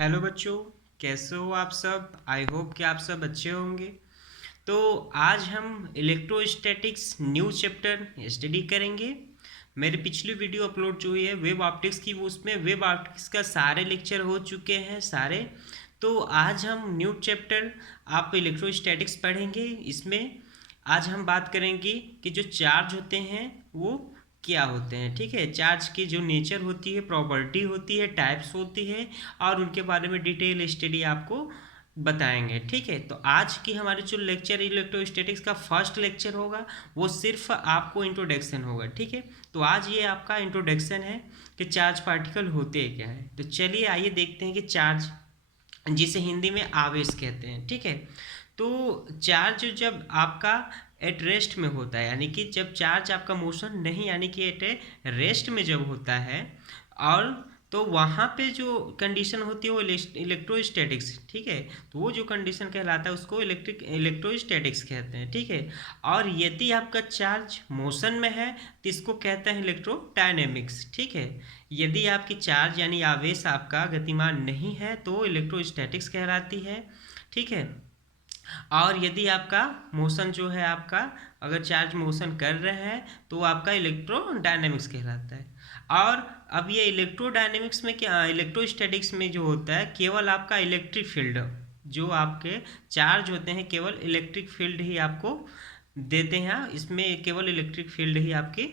Hello बच्चों, कैसे हो आप सब। आई होप कि आप सब अच्छे होंगे। तो आज हम इलेक्ट्रोस्टैटिक्स न्यू चैप्टर स्टडी करेंगे। मेरी पिछली वीडियो अपलोड जो हुई है वेब ऑप्टिक्स की, वो उसमें वेब ऑप्टिक्स का सारे लेक्चर हो चुके हैं सारे। तो आज हम न्यू चैप्टर आप इलेक्ट्रोस्टैटिक्स पढ़ेंगे। इसमें आज हम बात करेंगे कि जो चार्ज होते हैं वो क्या होते हैं। ठीक है, चार्ज की जो नेचर होती है, प्रॉपर्टी होती है, टाइप्स होती है, और उनके बारे में डिटेल स्टडी आपको बताएंगे। ठीक है, तो आज की हमारी जो लेक्चर इलेक्ट्रोस्टैटिक्स का फर्स्ट लेक्चर होगा वो सिर्फ आपको इंट्रोडक्शन होगा। ठीक है, तो आज ये आपका इंट्रोडक्शन है कि चार्ज पार्टिकल होते क्या है। तो चलिए आइए देखते हैं कि चार्ज, जिसे हिंदी में आवेश कहते हैं। ठीक है, तो चार्ज जब आपका एट रेस्ट में होता है, यानी कि जब चार्ज आपका मोशन नहीं, यानी कि एट ए रेस्ट में जब होता है, और तो वहाँ पे जो कंडीशन होती है वो इलेक्ट्रोस्टैटिक्स। ठीक है, तो वो जो कंडीशन कहलाता है उसको इलेक्ट्रोस्टैटिक्स कहते हैं। ठीक है, और यदि आपका चार्ज मोशन में है तो इसको कहते हैं इलेक्ट्रोडायनेमिक्स। ठीक है, यदि आपकी चार्ज यानी आवेश आपका गतिमान नहीं है तो इलेक्ट्रोस्टैटिक्स कहलाती है। ठीक है, और यदि आपका मोशन जो है आपका, अगर चार्ज मोशन कर रहे हैं तो वो आपका इलेक्ट्रोडायनेमिक्स कहलाता है। और अब ये इलेक्ट्रोडायनेमिक्स में क्या, इलेक्ट्रोस्टैटिक्स में जो होता है केवल आपका इलेक्ट्रिक फील्ड, जो आपके चार्ज होते हैं केवल इलेक्ट्रिक फील्ड ही आपको देते हैं। इसमें केवल इलेक्ट्रिक फील्ड ही आपकी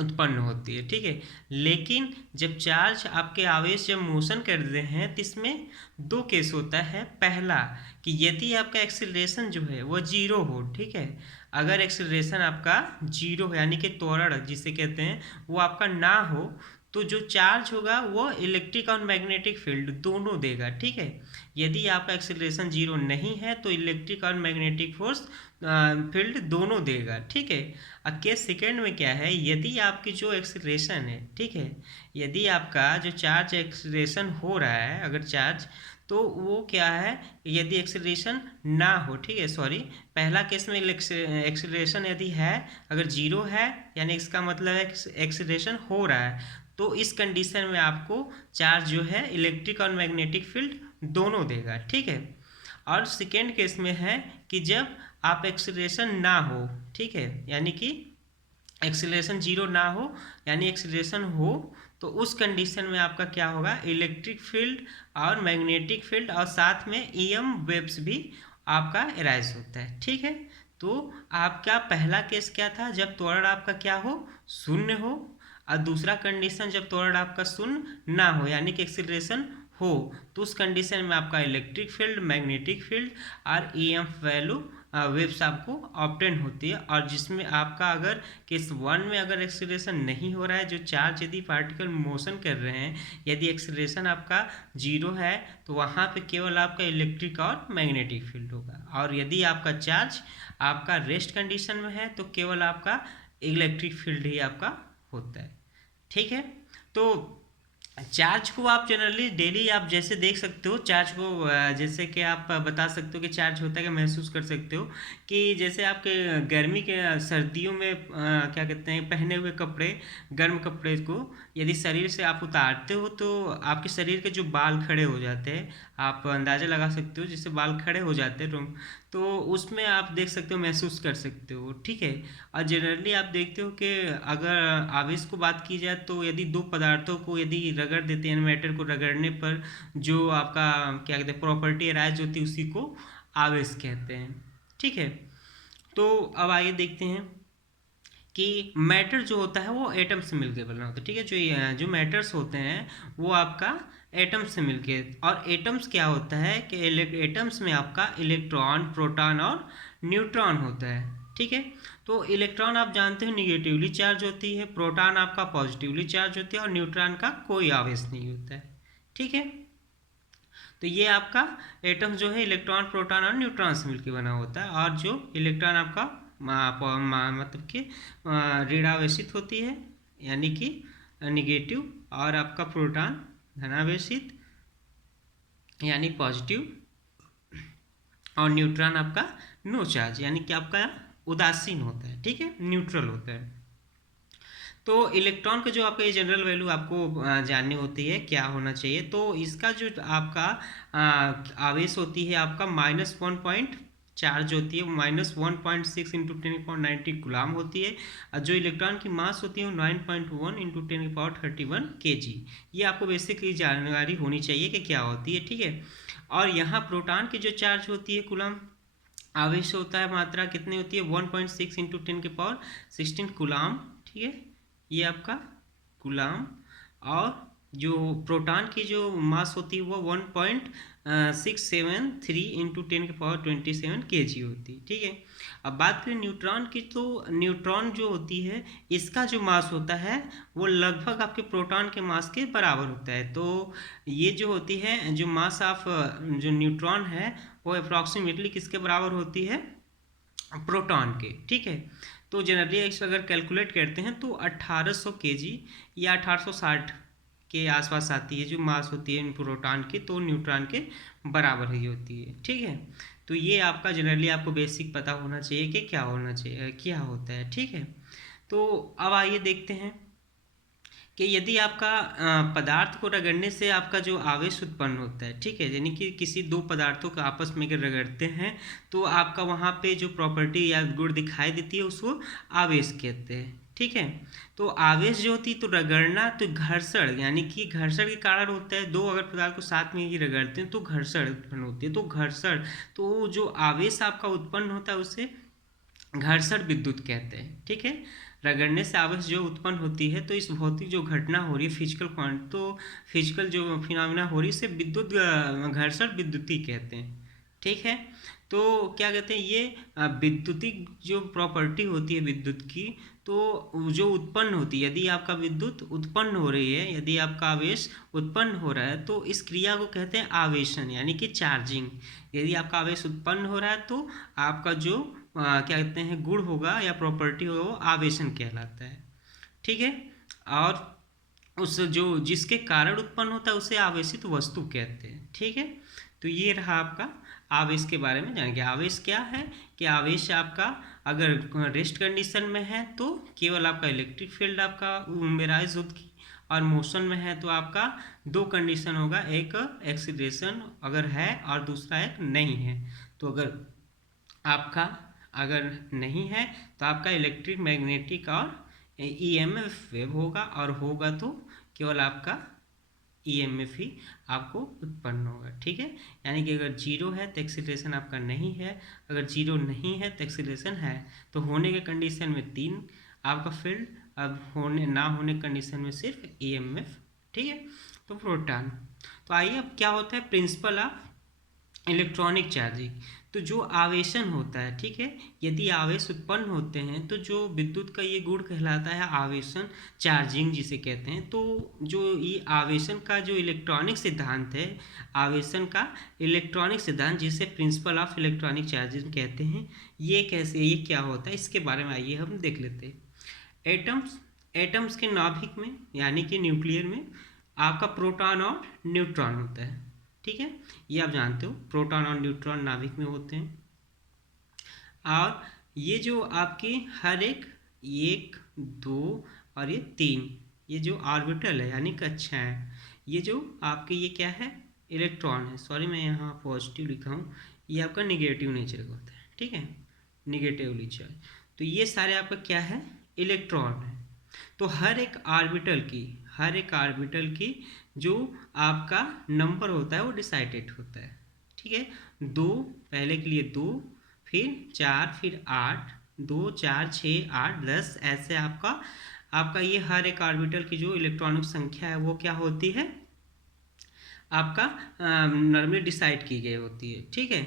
उत्पन्न होती है। ठीक है, लेकिन जब चार्ज आपके आवेश जब मोशन करते हैं तो इसमें दो केस होता है। पहला कि यदि आपका एक्सेलरेशन जो है वो जीरो हो। ठीक है, अगर एक्सेलरेशन आपका जीरो हो यानी कि त्वरण जिसे कहते हैं वो आपका ना हो, तो जो चार्ज होगा वो इलेक्ट्रिक और मैग्नेटिक फील्ड दोनों देगा। ठीक है, यदि आपका एक्सेलरेशन जीरो नहीं है तो इलेक्ट्रिक और मैग्नेटिक फोर्स फील्ड दोनों देगा। ठीक है, अब केस सेकेंड में क्या है, यदि आपकी जो एक्सेलरेशन है, ठीक है, यदि आपका जो चार्ज एक्सेलरेशन हो रहा है अगर चार्ज, तो वो क्या है, यदि एक्सेलरेशन ना हो। ठीक है, सॉरी, पहला केस में एक्सेलरेशन यदि है, अगर जीरो है यानी इसका मतलब है एक्सेलरेशन हो रहा है, तो इस कंडीशन में आपको चार्ज जो है इलेक्ट्रिक और मैग्नेटिक फील्ड दोनों देगा। ठीक है, और सेकेंड केस में है कि जब आप एक्सेलरेशन ना हो, ठीक है, यानी कि एक्सेलरेशन जीरो ना हो, यानी एक्सेलरेशन हो, तो उस कंडीशन में आपका क्या होगा, इलेक्ट्रिक फील्ड और मैग्नेटिक फील्ड और साथ में ईएम वेव्स भी आपका एराइज होता है। ठीक है, तो आपका पहला केस क्या था, जब त्वरण आपका क्या हो, शून्य हो, और दूसरा कंडीशन जब त्वरण आपका शून्य ना हो यानी कि एक्सेलरेशन हो, तो उस कंडीशन में आपका इलेक्ट्रिक फील्ड, मैग्नेटिक फील्ड और ईएमएफ वैल्यू वेव्स आपको ऑब्टेन होती है। और जिसमें आपका अगर केस वन में अगर एक्सेलरेशन नहीं हो रहा है, जो चार्ज यदि पार्टिकल मोशन कर रहे हैं, यदि एक्सेलरेशन आपका जीरो है, तो वहाँ पे केवल आपका इलेक्ट्रिक और मैग्नेटिक फील्ड होगा। और यदि आपका चार्ज आपका रेस्ट कंडीशन में है तो केवल आपका इलेक्ट्रिक फील्ड ही आपका होता है। ठीक है, तो चार्ज को आप जनरली डेली आप जैसे देख सकते हो, चार्ज को जैसे कि आप बता सकते हो कि चार्ज होता है, कि महसूस कर सकते हो कि जैसे आपके गर्मी के सर्दियों में क्या कहते हैं, पहने हुए कपड़े, गर्म कपड़े को यदि शरीर से आप उतारते हो तो आपके शरीर के जो बाल खड़े हो जाते हैं, आप अंदाज़ा लगा सकते हो जिससे बाल खड़े हो जाते हैं, तो उसमें आप देख सकते हो, महसूस कर सकते हो। ठीक है, और जनरली आप देखते हो कि अगर आवेश को बात की जाए तो यदि दो पदार्थों को यदि रगड़ देते हैं, मैटर को रगड़ने पर जो आपका क्या कहते हैं प्रॉपर्टी अराइज होती है उसी को आवेश कहते हैं। ठीक है, तो अब आगे देखते हैं कि मैटर जो होता है वो एटम से मिलकर बना होता है। ठीक है, जो मैटर्स होते हैं वो आपका एटम से मिलके, और एटम्स क्या होता है कि एटम्स में आपका इलेक्ट्रॉन, प्रोटॉन और न्यूट्रॉन होता है। ठीक है, तो इलेक्ट्रॉन आप जानते हो निगेटिवली चार्ज होती है, प्रोटॉन आपका पॉजिटिवली चार्ज होती है, और न्यूट्रॉन का कोई आवेश नहीं होता है। ठीक है, तो ये आपका एटम जो है इलेक्ट्रॉन, प्रोटॉन और न्यूट्रॉन से मिलकर बना होता है। और जो इलेक्ट्रॉन आपका मतलब कि ऋणावेशित होती है यानी कि निगेटिव, और आपका प्रोटॉन धनावेशित यानी पॉजिटिव, और न्यूट्रॉन आपका नो चार्ज यानी कि आपका उदासीन होता है। ठीक है, न्यूट्रल होता है। तो इलेक्ट्रॉन का जो आपका ये जनरल वैल्यू आपको जाननी होती है क्या होना चाहिए। तो इसका जो आपका आवेश होती है आपका -1 चार्ज होती है, -1.6 इंटू 10⁻90 गुलाम होती है। और जो इलेक्ट्रॉन की मास होती है वो 9.1 इंटू 10⁻31 kg। ये आपको बेसिकली जानकारी होनी चाहिए कि क्या होती है, ठीक है। और यहाँ प्रोटॉन की जो चार्ज होती है कूलम, आवेश होता है, मात्रा कितनी होती है 1.6 इंटू 10⁻16 कूलाम, ठीक है, ये आपका कूलाम। और जो प्रोटॉन की जो मास होती है वो 1.673 इंटू 10⁻27 kg होती है, ठीक है। अब बात करें न्यूट्रॉन की, तो न्यूट्रॉन जो होती है इसका जो मास होता है वो लगभग आपके प्रोटॉन के मास के बराबर होता है। तो ये जो होती है जो मास ऑफ जो न्यूट्रॉन है वो अप्रॉक्सीमेटली किसके बराबर होती है, प्रोटॉन के, ठीक है। तो जनरली अगर कैलकुलेट करते हैं तो 1800 kg या 1860 के आसपास आती है जो मास होती है प्रोटॉन की, तो न्यूट्रॉन के बराबर ही होती है, ठीक है। तो ये आपका जनरली आपको बेसिक पता होना चाहिए कि क्या होना चाहिए, क्या होता है, ठीक है। तो अब आइए देखते हैं कि यदि आपका पदार्थ को रगड़ने से आपका जो आवेश उत्पन्न होता है, ठीक है, यानी कि किसी दो पदार्थों को आपस में अगर रगड़ते हैं तो आपका वहाँ पे जो प्रॉपर्टी या गुण दिखाई देती है उसको आवेश कहते हैं, ठीक है। तो आवेश जो होती है, तो रगड़ना तो घर्षण, यानी कि घर्षण के कारण होता है। दो अगर पदार्थ को साथ में ही रगड़ते हैं तो घर्षण उत्पन्न होती है। तो घर्षण, तो जो आवेश आपका उत्पन्न होता है उसे घर्षण विद्युत कहते हैं, ठीक है। रगड़ने से आवेश जो उत्पन्न होती है, तो इस भौतिक जो घटना हो रही है फिजिकल क्वांट, तो फिजिकल जो फिनोमिना हो रही है इसे विद्युत घर्षण विद्युती कहते हैं, ठीक है। तो क्या कहते हैं ये विद्युतिक जो प्रॉपर्टी होती है विद्युत की, तो जो उत्पन्न होती है, यदि आपका विद्युत उत्पन्न हो रही है, यदि आपका आवेश उत्पन्न हो रहा है तो इस क्रिया को कहते हैं आवेशन, यानी कि चार्जिंग। यदि आपका आवेश उत्पन्न हो रहा है तो आपका जो क्या कहते हैं गुण होगा या प्रॉपर्टी होगा वो आवेशन कहलाता है, ठीक है। और उस जो जिसके कारण उत्पन्न होता है उसे आवेशित वस्तु कहते हैं, ठीक है। तो ये रहा आपका आवेश के बारे में जानेंगे। आवेश क्या है कि आवेश आपका अगर रेस्ट कंडीशन में है तो केवल आपका इलेक्ट्रिक फील्ड आपका मेराइज होगी, और मोशन में है तो आपका दो कंडीशन होगा, एक एक्सीलरेशन अगर है और दूसरा एक नहीं है। तो अगर आपका अगर नहीं है तो आपका इलेक्ट्रिक मैग्नेटिक और ईएमएफ वेव होगा, और होगा तो केवल आपका ईएमएफ ही आपको उत्पन्न होगा, ठीक है। यानी कि अगर जीरो है तो एक्सीलरेशन आपका नहीं है, अगर जीरो नहीं है तो एक्सीलरेशन है। तो होने के कंडीशन में तीन आपका फील्ड, अब होने ना होने कंडीशन में सिर्फ ईएमएफ, ठीक है। तो प्रोटॉन, तो आइए अब क्या होता है प्रिंसिपल ऑफ इलेक्ट्रॉनिक चार्जिंग। तो जो आवेशन होता है, ठीक है, यदि आवेश उत्पन्न होते हैं तो जो विद्युत का ये गुण कहलाता है आवेशन चार्जिंग जिसे कहते हैं। तो जो ये आवेशन का जो इलेक्ट्रॉनिक सिद्धांत है, आवेशन का इलेक्ट्रॉनिक सिद्धांत जिसे प्रिंसिपल ऑफ इलेक्ट्रॉनिक चार्जिंग कहते हैं, ये कैसे, ये क्या होता है इसके बारे में आइए हम देख लेते हैं। एटम्स के नाभिक में यानी कि न्यूक्लियर में आपका प्रोटॉन और न्यूट्रॉन होता है, ठीक है। ये आप जानते हो प्रोटॉन और न्यूट्रॉन नाभिक में होते हैं। और ये जो आपके हर एक एक दो और ये तीन, ये जो ऑर्बिटल है यानी कक्षाएं है, ये जो आपके ये क्या है इलेक्ट्रॉन है, सॉरी मैं यहाँ पॉजिटिव लिखा हूँ, ये आपका निगेटिव नेचर का होता है, ठीक है, निगेटिवली चार्ज। तो ये सारे आपका क्या है इलेक्ट्रॉन है। तो हर एक ऑर्बिटल की जो आपका नंबर होता है वो डिसाइडेड होता है, ठीक है। दो, पहले के लिए दो, फिर चार, फिर आठ, 2 4 6 8 10, ऐसे आपका ये हर एक ऑर्बिटल की जो इलेक्ट्रॉनिक संख्या है वो क्या होती है आपका नॉर्मली डिसाइड की गई होती है, ठीक है।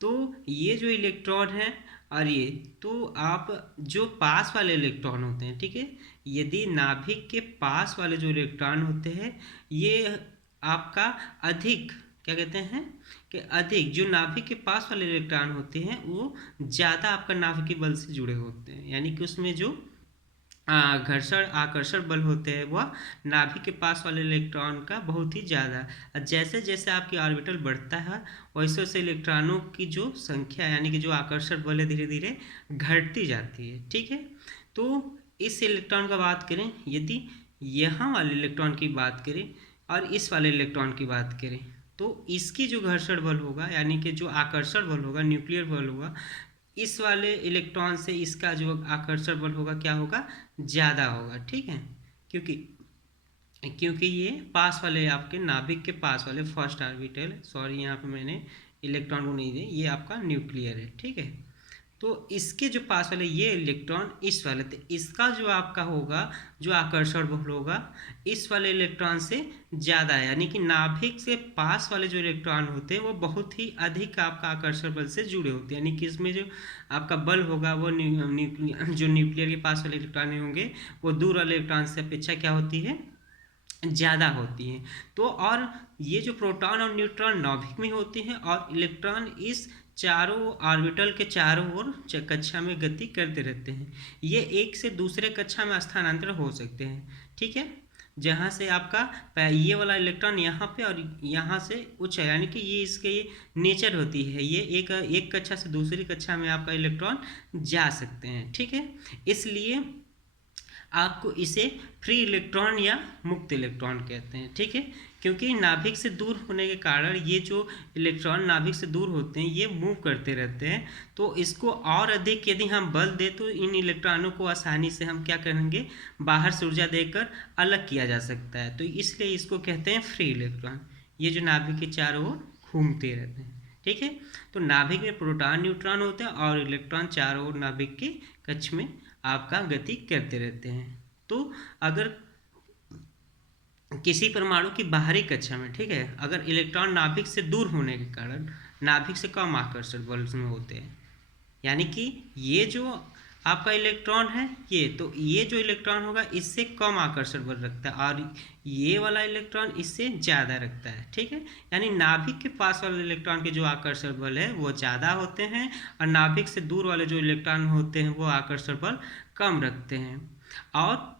तो ये जो इलेक्ट्रॉन है और ये, तो आप जो पास वाले इलेक्ट्रॉन होते हैं, ठीक है, यदि नाभिक के पास वाले जो इलेक्ट्रॉन होते हैं ये आपका अधिक क्या कहते हैं कि अधिक जो नाभिक के पास वाले इलेक्ट्रॉन होते हैं वो ज़्यादा आपका नाभिकीय बल से जुड़े होते हैं, यानी कि उसमें जो घर्षण आकर्षण बल होते हैं वह नाभिक के पास वाले इलेक्ट्रॉन का बहुत ही ज़्यादा। जैसे जैसे आपकी ऑर्बिटल बढ़ता है वैसे वैसे इलेक्ट्रॉनों की जो संख्या यानी कि जो आकर्षण बल है धीरे धीरे घटती जाती है, ठीक है। तो इस इलेक्ट्रॉन का बात करें, यदि यहाँ वाले इलेक्ट्रॉन की बात करें और इस वाले इलेक्ट्रॉन की बात करें, तो इसकी जो घर्षण बल होगा यानी कि जो आकर्षण बल होगा, न्यूक्लियर बल होगा, इस वाले इलेक्ट्रॉन से इसका जो आकर्षण बल होगा क्या होगा, ज़्यादा होगा। ठीक है, क्योंकि क्योंकि ये पास वाले आपके नाभिक के पास वाले फर्स्ट ऑर्बिटल, सॉरी यहाँ पे मैंने इलेक्ट्रॉन को नहीं दिया, ये आपका न्यूक्लियर है। ठीक है, तो इसके जो पास वाले ये इलेक्ट्रॉन इस वाले, तो इसका जो आपका होगा जो आकर्षण बल होगा इस वाले इलेक्ट्रॉन से ज़्यादा है, यानी कि नाभिक से पास वाले जो इलेक्ट्रॉन होते हैं वो बहुत ही अधिक आपका आकर्षण बल से जुड़े होते हैं, यानी कि इसमें जो आपका बल होगा वो जो न्यूक्लियर के पास वाले इलेक्ट्रॉन होंगे वो दूर वाले इलेक्ट्रॉन से अपेक्षा क्या होती है, ज़्यादा होती हैं। तो और ये जो प्रोटॉन और न्यूट्रॉन नाभिक में होते हैं और इलेक्ट्रॉन इस चारों ऑर्बिटल के चारों ओर कक्षा में गति करते रहते हैं। ये एक से दूसरे कक्षा में स्थानांतरण हो सकते हैं। ठीक है, जहाँ से आपका ये वाला इलेक्ट्रॉन यहाँ पे और यहाँ से उच्च है, यानी कि ये इसके नेचर होती है, ये एक कक्षा से दूसरी कक्षा में आपका इलेक्ट्रॉन जा सकते हैं। ठीक है, इसलिए आपको इसे फ्री इलेक्ट्रॉन या मुक्त इलेक्ट्रॉन कहते हैं। ठीक है, क्योंकि नाभिक से दूर होने के कारण ये जो इलेक्ट्रॉन नाभिक से दूर होते हैं ये मूव करते रहते हैं, तो इसको और अधिक यदि हम बल दें तो इन इलेक्ट्रॉनों को आसानी से हम क्या करेंगे, बाहर से ऊर्जा देकर अलग किया जा सकता है, तो इसलिए इसको कहते हैं फ्री इलेक्ट्रॉन। ये जो नाभिक के चारों ओर घूमते रहते हैं। ठीक है, तो नाभिक में प्रोटॉन न्यूट्रॉन होते हैं और इलेक्ट्रॉन चारों ओर नाभिक के कक्ष में आपका गति करते रहते हैं। तो अगर किसी परमाणु की बाहरी कक्षा में, ठीक है, अगर इलेक्ट्रॉन नाभिक से दूर होने के कारण नाभिक से कम आकर्षण बल में होते हैं, यानी कि ये जो आपका इलेक्ट्रॉन है ये जो इलेक्ट्रॉन होगा इससे कम आकर्षण बल रखता है और ये वाला इलेक्ट्रॉन इससे ज़्यादा रखता है। ठीक है, यानी नाभिक के पास वाले इलेक्ट्रॉन के जो आकर्षण बल है वो ज़्यादा होते हैं और नाभिक से दूर वाले जो इलेक्ट्रॉन होते हैं वो आकर्षण बल कम रखते हैं और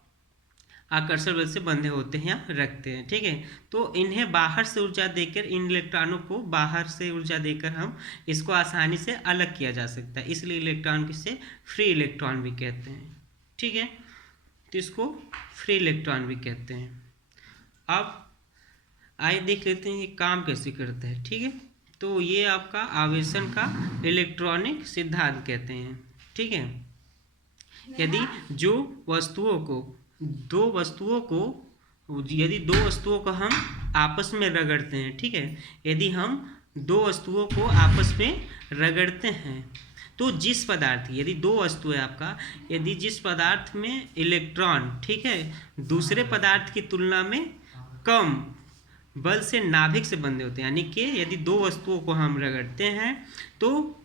आकर्षण बल से बंधे होते हैं या रखते हैं। ठीक है, तो इन्हें बाहर से ऊर्जा देकर, इन इलेक्ट्रॉनों को बाहर से ऊर्जा देकर हम इसको आसानी से अलग किया जा सकता है, इसलिए इलेक्ट्रॉन किसे फ्री इलेक्ट्रॉन भी कहते हैं। ठीक है, तो इसको फ्री इलेक्ट्रॉन भी कहते हैं। अब आइए देख लेते हैं ये काम कैसे करता है। ठीक है, तो ये आपका आवेशन का इलेक्ट्रॉनिक सिद्धांत कहते हैं। ठीक है, यदि दो वस्तुओं को हम आपस में रगड़ते हैं, ठीक है, यदि हम दो वस्तुओं को आपस में रगड़ते हैं तो जिस पदार्थ, यदि दो वस्तु है आपका, यदि जिस पदार्थ में इलेक्ट्रॉन, ठीक है, दूसरे पदार्थ की तुलना में कम बल से नाभिक से बंधे होते हैं, यानी कि यदि दो वस्तुओं को हम रगड़ते हैं तो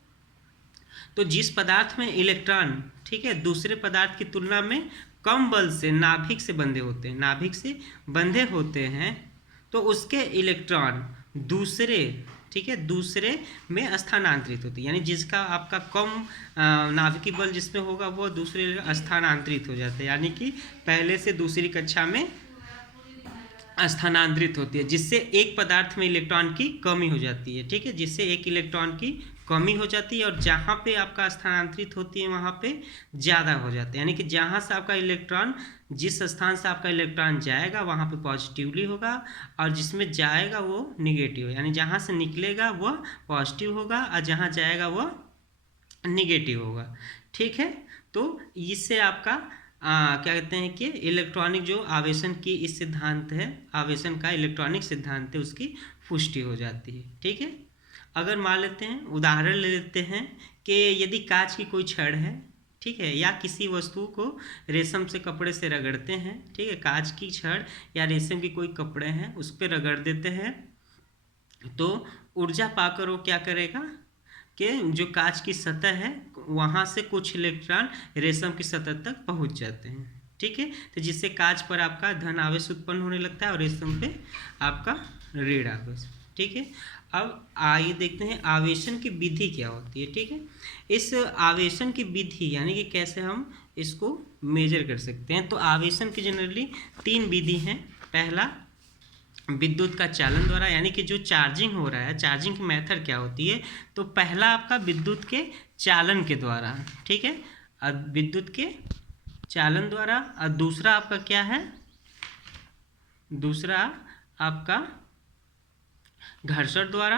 जिस पदार्थ में इलेक्ट्रॉन, ठीक है, दूसरे पदार्थ की तुलना में कम बल से नाभिक से बंधे होते हैं, तो उसके इलेक्ट्रॉन दूसरे, ठीक है, दूसरे में स्थानांतरित होते हैं, यानी जिसका आपका कम नाभिकीय बल जिसमें होगा वो दूसरे स्थानांतरित हो जाते हैं, यानी कि पहले से दूसरी कक्षा में स्थानांतरित होती है, जिससे एक पदार्थ में इलेक्ट्रॉन की कमी हो जाती है। ठीक है, जिससे एक इलेक्ट्रॉन की कमी हो जाती है और जहाँ पे आपका स्थानांतरित होती है वहाँ पे ज़्यादा हो जाता है, यानी कि जहाँ से आपका इलेक्ट्रॉन, जिस स्थान से आपका इलेक्ट्रॉन जाएगा वहाँ पे पॉजिटिवली होगा और जिसमें जाएगा वो निगेटिव, यानी जहाँ से निकलेगा वह पॉजिटिव होगा और जहाँ जाएगा वह निगेटिव होगा। ठीक है, तो इससे आपका क्या कहते हैं कि इलेक्ट्रॉनिक जो आवेशन की इस सिद्धांत है, आवेशन का इलेक्ट्रॉनिक सिद्धांत है, उसकी पुष्टि हो जाती है। ठीक है, अगर मान लेते हैं, उदाहरण ले लेते हैं कि यदि कांच की कोई छड़ है, ठीक है, या किसी वस्तु को रेशम से कपड़े से रगड़ते हैं, ठीक है, कांच की छड़ या रेशम की कोई कपड़े हैं उस पर रगड़ देते हैं, तो ऊर्जा पाकर वो क्या करेगा कि जो कांच की सतह है वहाँ से कुछ इलेक्ट्रॉन रेशम की सतह तक पहुँच जाते हैं। ठीक है, तो जिससे कांच पर आपका धन आवेश उत्पन्न होने लगता है और रेशम पे आपका ऋण आवेश। ठीक है, अब आइए देखते हैं आवेशन की विधि क्या होती है। ठीक है, इस आवेशन की विधि यानी कि कैसे हम इसको मेजर कर सकते हैं। तो आवेशन की जनरली 3 विधि हैं। पहला, विद्युत का चालन द्वारा, यानी कि जो चार्जिंग हो रहा है, चार्जिंग की मेथड क्या होती है, तो पहला आपका विद्युत के चालन के द्वारा। ठीक है, अब विद्युत के चालन द्वारा, और दूसरा आपका क्या है, दूसरा आपका घर्षण द्वारा,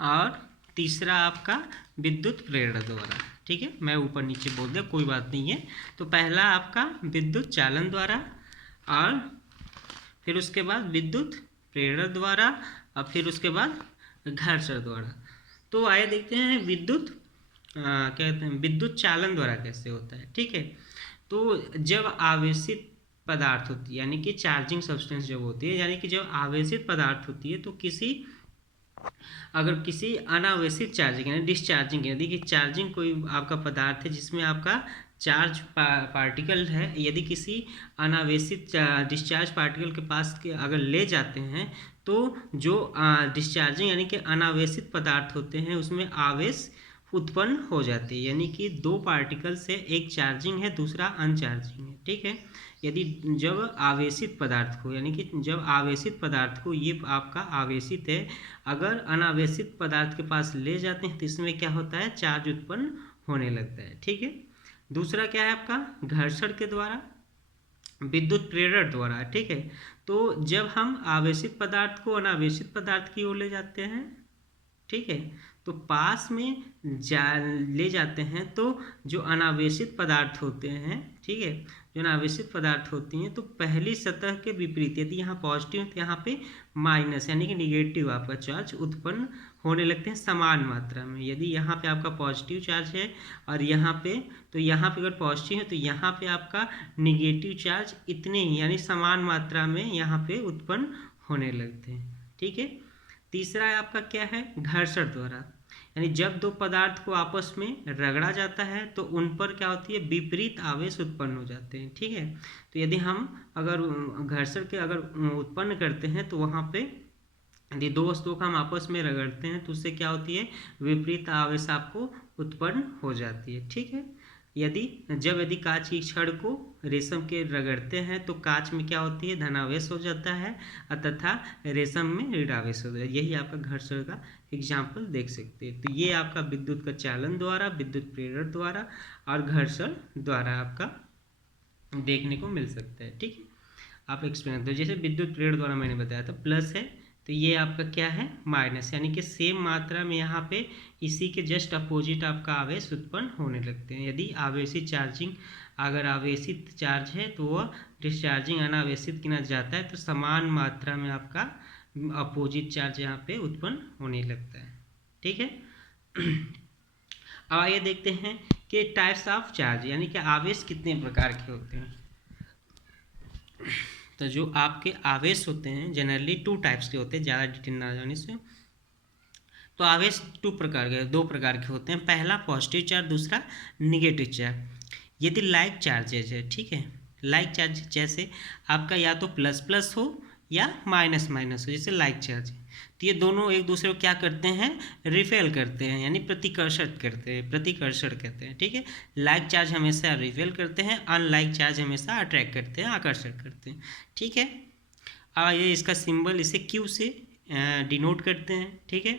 और तीसरा आपका विद्युत प्रेरण द्वारा। ठीक है, मैं ऊपर नीचे बोल दिया, कोई बात नहीं है। तो पहला आपका विद्युत चालन द्वारा, और फिर उसके बाद विद्युत प्रेरण द्वारा, और फिर उसके बाद घर्षण द्वारा। तो आइए देखते हैं विद्युत क्या कहते हैं, विद्युत चालन द्वारा कैसे होता है। ठीक है, तो जब आवेशित पदार्थ होती है, यानी कि चार्जिंग सब्सटेंस जब होती है, यानी कि जब आवेशित पदार्थ होती है, तो अगर किसी अनावेशित चार्जिंग यानी डिस्चार्जिंग, यदि कि चार्जिंग कोई आपका पदार्थ है जिसमें आपका चार्ज पार्टिकल है, यदि किसी अनावेशित डिस्चार्ज पार्टिकल के पास के अगर ले जाते हैं, तो जो डिस्चार्जिंग यानी कि अनावेशित पदार्थ होते हैं उसमें आवेश उत्पन्न हो जाती है, यानी कि दो पार्टिकल से एक चार्जिंग है, दूसरा अनचार्जिंग है। ठीक है, यदि जब आवेशित पदार्थ को, यानी कि जब आवेशित पदार्थ को, ये आपका आवेशित है, अगर अनावेशित पदार्थ के पास ले जाते हैं तो इसमें क्या होता है, चार्ज उत्पन्न होने लगता है। ठीक है, दूसरा क्या है आपका घर्षण के द्वारा, विद्युत प्रेरण द्वारा। ठीक है, तो जब हम आवेशित पदार्थ को अनावेशित पदार्थ की ओर ले जाते हैं, ठीक है, तो पास में ले जाते हैं, तो जो अनावेशित पदार्थ होते हैं, ठीक है, जो अनावेशित पदार्थ होती हैं, तो पहली सतह के विपरीत, यदि यहाँ पॉजिटिव है तो यहाँ पे माइनस यानी कि निगेटिव आपका चार्ज उत्पन्न होने लगते हैं समान मात्रा में। यदि यहाँ पे आपका पॉजिटिव चार्ज है और यहाँ पे, तो यहाँ पे अगर पॉजिटिव है तो यहाँ पे आपका निगेटिव चार्ज इतने ही यानी समान मात्रा में यहाँ पे उत्पन्न होने लगते हैं। ठीक है, तीसरा है आपका क्या है, घर्षण द्वारा, यानी जब दो पदार्थ को आपस में रगड़ा जाता है तो उन पर क्या होती है, विपरीत आवेश उत्पन्न हो जाते हैं। ठीक है, तो यदि हम अगर घर्षण के अगर उत्पन्न करते हैं तो वहाँ पे यदि दो वस्तुओं का हम आपस में रगड़ते हैं तो उससे क्या होती है, विपरीत आवेश आपको उत्पन्न हो जाती है। ठीक है, यदि कांच की छड़ को रेशम के रगड़ते हैं तो कांच में क्या होती है, धनावेश हो जाता है, तथा रेशम में ऋणावेश हो जाता है। यही आपका घर्षण का एग्जाम्पल देख सकते हैं। तो ये आपका विद्युत का चालन द्वारा, विद्युत प्रेरण द्वारा और घर्षण द्वारा आपका देखने को मिल सकता है। ठीक है, आप एक्सप्लेन, तो जैसे विद्युत प्रेरण द्वारा मैंने बताया था प्लस है, तो ये आपका क्या है, माइनस, यानी कि सेम मात्रा में यहाँ पे इसी के जस्ट अपोजिट आपका आवेश उत्पन्न होने लगते हैं। यदि आवेशित चार्जिंग, अगर आवेशित चार्ज है तो वह डिस्चार्जिंग अनावेशित की नजर जाता है, तो समान मात्रा में आपका अपोजिट चार्ज यहाँ पे उत्पन्न होने लगता है। ठीक है, अब आइए देखते हैं कि टाइप्स ऑफ चार्ज, यानी कि आवेश कितने प्रकार के होते हैं। तो जो आपके आवेश होते हैं जनरली टू टाइप्स के होते हैं, ज़्यादा डिटेल ना जाने से। तो आवेश दो प्रकार के होते हैं, पहला पॉजिटिव चार्ज, दूसरा निगेटिव चार्ज। यदि लाइक चार्जेज है, ठीक है, लाइक चार्ज जैसे आपका या तो प्लस प्लस हो या माइनस माइनस हो, जैसे लाइक चार्ज है, तो ये दोनों एक दूसरे को क्या करते हैं, रिपेल करते हैं, यानी प्रतिकर्षण कहते हैं। ठीक है, लाइक चार्ज हमेशा रिपेल करते हैं, अनलाइक चार्ज हमेशा अट्रैक्ट करते हैं, आकर्षण करते हैं। ठीक है, ये इसका सिंबल इसे क्यू से डिनोट करते हैं। ठीक है,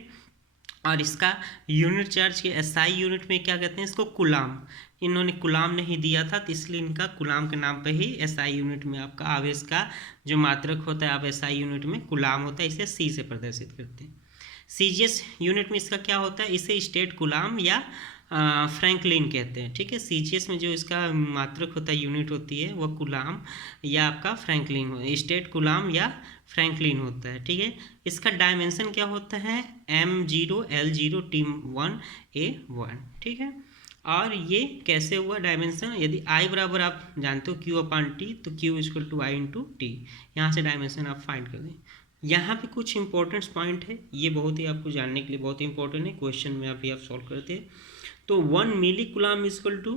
और इसका यूनिट चार्ज के एसआई यूनिट में क्या कहते हैं, इसको कूलाम, इन्होंने कूलाम नहीं दिया था तो इसलिए इनका कूलाम के नाम पे ही एसआई यूनिट में आपका आवेश का जो मात्रक होता है, आप एसआई यूनिट में कूलाम होता है, इसे सी से प्रदर्शित करते हैं। सीजीएस यूनिट में इसका क्या होता है, इसे स्टेट कूलाम या फ्रैंकलिन कहते हैं। ठीक है, सीजीएस में जो इसका मात्रक होता है, यूनिट होती है, वह कूलाम या आपका फ्रैंकलिन, स्टेट कूलाम या फ्रैंकलिन होता है। ठीक है, इसका डायमेंशन क्या होता है, M0 L0 T1 A1। ठीक है, और ये कैसे हुआ डायमेंशन, यदि I बराबर आप जानते हो Q/T, तो Q इक्वल टू I/T, यहाँ से डायमेंशन आप फाइंड कर दें। यहाँ पे कुछ इंपॉर्टेंट पॉइंट है, ये बहुत ही आपको जानने के लिए बहुत ही इंपॉर्टेंट है, क्वेश्चन में अभी आप सॉल्व करते हैं। तो 1 मिली कूलाम इक्वल टू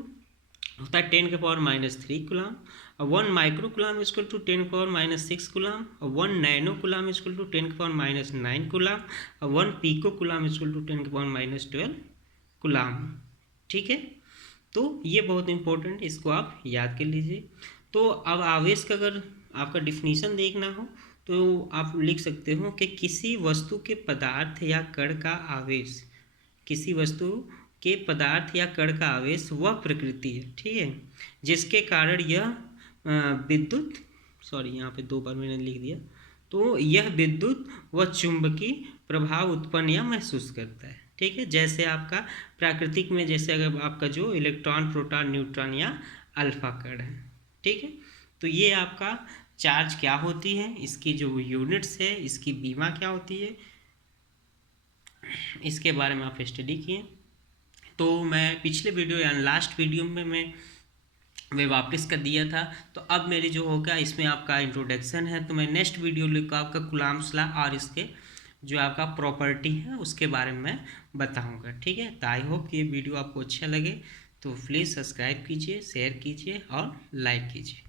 होता है 10⁻³ कूलाम, और 1 micro coulomb equal to 10⁻⁶ coulomb, और 1 nano coulomb equal to 10⁻⁹ coulomb, और 1 pico coulomb equal to 10⁻12 coulomb. ठीक है, तो ये बहुत इंपॉर्टेंट, इसको आप याद कर लीजिए। तो अब आवेश का अगर आपका डिफिनीशन देखना हो तो आप लिख सकते हो कि किसी वस्तु के पदार्थ या कण का आवेश, किसी वस्तु के पदार्थ या कण का आवेश वह प्रकृति है, ठीक है, जिसके कारण यह विद्युत, सॉरी यहाँ पे 2 बार मैंने लिख दिया, तो यह विद्युत व चुंबकीय प्रभाव उत्पन्न या महसूस करता है, ठीक है। जैसे आपका प्राकृतिक में, जैसे अगर आपका जो इलेक्ट्रॉन, प्रोटॉन, न्यूट्रॉन या अल्फा कण है, ठीक है। तो ये आपका चार्ज क्या होती है, इसकी जो यूनिट्स है, इसकी बीमा क्या होती है, इसके बारे में आप स्टडी किए। तो मैं पिछले वीडियो या लास्ट वीडियो में मैं वापस कर दिया था, तो अब मेरी जो होगा इसमें आपका इंट्रोडक्शन है, तो मैं नेक्स्ट वीडियो लेकर आपका कूलॉम्स लॉ और इसके जो आपका प्रॉपर्टी है उसके बारे में मैं बताऊंगा, ठीक है। तो आई होप ये वीडियो आपको अच्छा लगे, तो प्लीज़ सब्सक्राइब कीजिए, शेयर कीजिए और लाइक कीजिए।